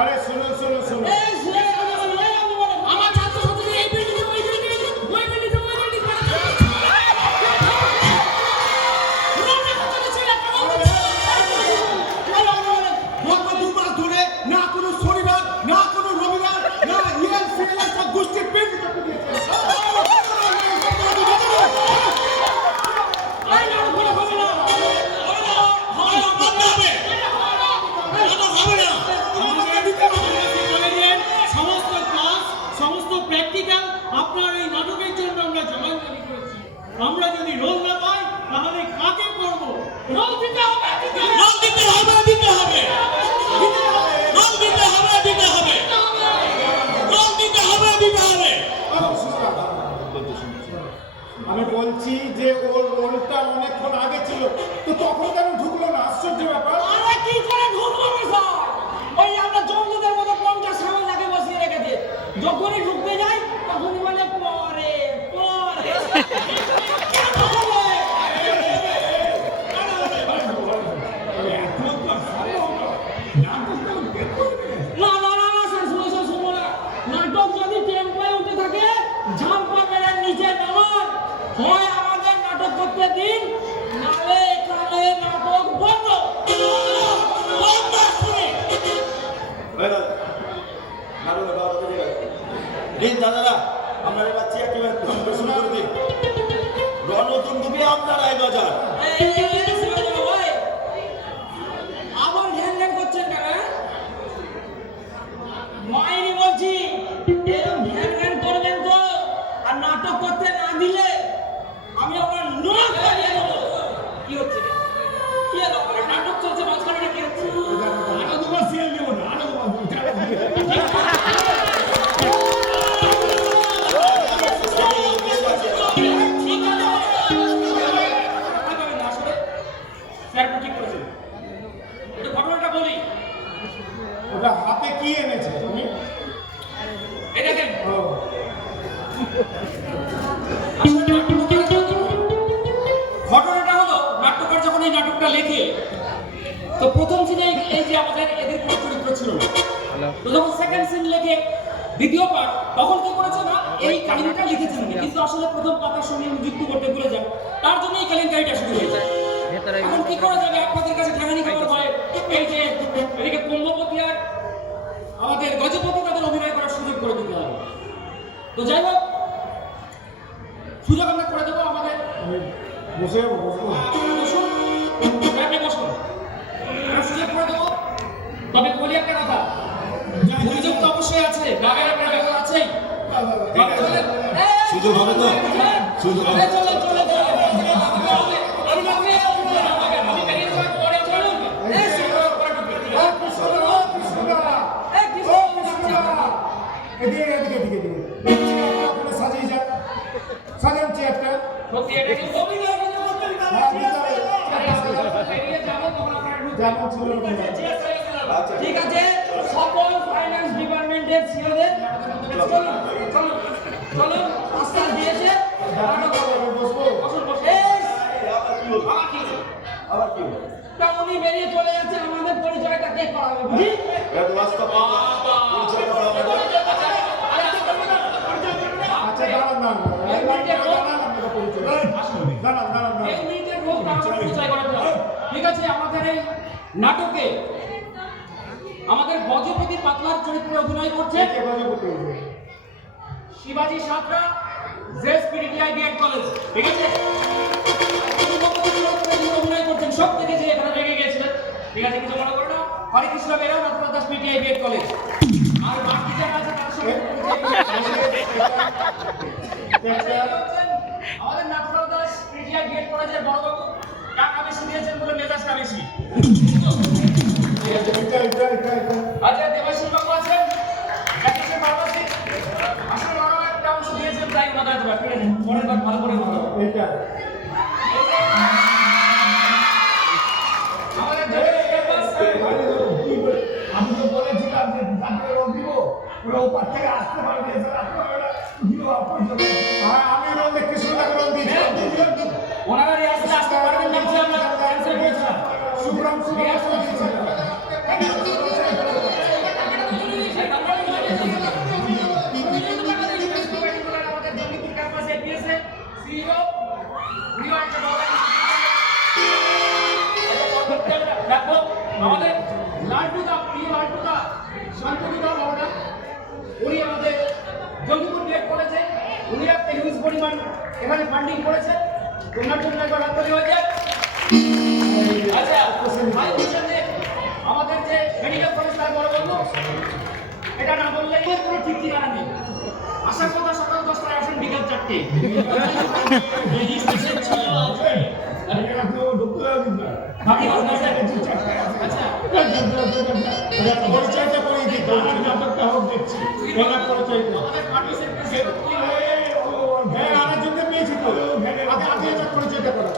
আরে শুনো শুনো শুনো, আমার ছাত্রছাত্রী এই বিল্ডিং ওই বিল্ডিং ওই বিল্ডিং ওই বিল্ডিং গত 2 মাস ধরে না কোনো শনিবার না কোনো রবিবার না ইএলসিএল এর সব গোষ্ঠী পেট সমস্ত ক্লাস সমস্ত প্র্যাকটিক্যাল আপনার এই নাটকের জন্য আমরা জমাদারি করেছি। আমরা যদি রোল না পাই তাহলে কাকে করব? রোল দিতে হবে, রোল দিতে হবে, দিতে হবে, রোল দিতে হবে, দিতে হবে, রোল দিতে হবে, দিতে হবে। আমি বলছি যে ওর রোলটা অনেকক্ষণ আগে ছিল, তো তখন কেন ঢুকলো না? আশ্চর্য ব্যাপার। আরে কি করে ঢুকবো স্যার? ওই আমরা জঙ্গলদের মতো 50 সামনে লাগে বসিয়ে রেখেছে। যখনই ঢুকতে যাই তখনই বলে পরে পরে। না না না না স্যার, শুনো না। নাটক যদি টেম্পোয় উঠে থাকে ঝাম্পা মেরে নিচে নামান, হয় আমাদের নাটক করতে দিন, নালে এখানে নাটক বন্ধ। বন্ধ শুনে দাদারা আমরা এবার চেয়ার শুরু করে দিন। রণতুঙ্গবি আপনার রায়বাজার আবার ধ্যান ধ্যান করছেন কেন? মাইনি বলছি এরকম ধ্যান ধ্যান করবেন তো, আর নাটক করতে না দিলে আমি আপনার নাক ফাটিয়ে দেবো। কি হচ্ছে? কি হলো? নাটক চলছে মাঝখানে, কি হচ্ছে? আরো দুবার সিএল দেবো না, আরো দুবার ঘটনাটা বলি। ওটা হাতে কি এনেছে তুমি? এই দেখেন, ও ঘটনাটা হলো নাট্যকার যখন এই নাটকটা লেখে, তো প্রথম সিনে এই যে আমাদের এদের কোনো চরিত্র ছিল না, তো যখন সেকেন্ড সিন লেখে দ্বিতীয় পার্ট, তখন কি করেছে না এই কাহিনীটা লিখেছেন, কিন্তু আসলে প্রথম পাতার সঙ্গে যুক্ত করতে ভুলে যান, তার জন্য এই কেলেঙ্কারিটা শুরু হয়েছে। এখন কি করা যাবে? আপনাদের কাছে ঠেকানি খবর হয় এই যে এদিকে কুম্ভপতি আর আমাদের গজপতি তাদের অভিনয় করার সুযোগ করে দিতে হবে। তো যাই হোক, সুযোগ আমরা করে দেবো। আমাদের বসে যাবো, বসবো। বসুন, আপনি বসুন, আমরা সুযোগ করে দেবো। তবে বলি একটা কথা, সুযোগ তো অবশ্যই আছে, রাগের একটা ব্যাপার আছেই। সুযোগ হবে তো? সুযোগ হবে। চলে চলে আমি বেরিয়ে যাওয়ার পরে চলুন। এদিকে এদিকে এদিকে এদিকে সাজিয়ে যান, সাজান চেয়ারটা। সত্যি এটা কি অভিনয় করতে বেরিয়ে যাবো তখন আপনারা যেমন ছিল ঠিক আছে। সকল ফাইন্যান্স ডিপার্টমেন্টের সিওদের চলুন চলুন চলুন, আস্থা দিয়েছে। বসবো। উনি বেরিয়ে চলে যাচ্ছে, আমাদের পরিচয়টা কে করাবে? বুঝি আচ্ছা দাঁড়ান দাঁড়ান দাঁড়ান দাঁড়ান। ঠিক আছে, আমাদের এই নাটকে আমাদের গজপতি পাতলার চরিত্রে অভিনয় করছে শিবাজি সাঁতরা, জেএসপিডিটিআই বিএড কলেজ। ঠিক আছে, অভিনয় করছেন সব থেকে যে এখানে রেগে গিয়েছিলেন। ঠিক আছে, কিছু মনে করো না। Harikrishna Bera, Nathuram Das PTI BEd college. আর বাকি যারা আছে তার সঙ্গে আমাদের নাথুরাম দাস পিটিআই বিএড কলেজের বড়বাবু টাকা বেশি দিয়েছেন বলে মেজাজটা বেশি। আচ্ছা, দেবাশিস বাবু আছেন, জ্যোতিষের বাবাসী আসলে বড় একটা অংশ দিয়েছেন, তাই ওনাদের দেবা। ঠিক আছে, পরের বার ভালো করে বলবো। আমাদের আমি তো বলেছিলাম যে তাকে রোগ দিব, ওরা ওপার থেকে আসতে পারবে। আমি রোগ কৃষ্ণটাকে রোগ দিয়েছি, ওনারা রিহার্সালে আসতে পারবেন না বলে আমরা ক্যান্সেল করেছিলাম। সুপ্রাম প্রিয় প্রিয় একটা দেখো আমাদের লালটুদা প্রিয় লালটুদা শান্তনুদা বাবাটা উনি আমাদের জঙ্গিপুর গেট করেছে উনি একটা হিউজ পরিমাণ এখানে ফান্ডিং করেছে তোমার জন্য একবার হাততালি হয়ে যায় আচ্ছা ভাই বলছেন যে আমাদের যে মেডিকেল কলেজ তার বড় বন্ধু এটা না বললে এর কোনো ঠিক ঠিকানা নেই আসার কথা সকাল 10টায় আসেন বিকাল 4টে রেজিস্ট্রেশন ছিল বাকি কথা আছে আচ্ছা পরিচয়টা করে দিই নাটকটা হোক দেখছি ওনার পরিচয়টা আমাদের পার্টিসিপেন্ট হ্যাঁ আরেকজনকে পেয়েছি তো আগে আগে পরিচয়টা করো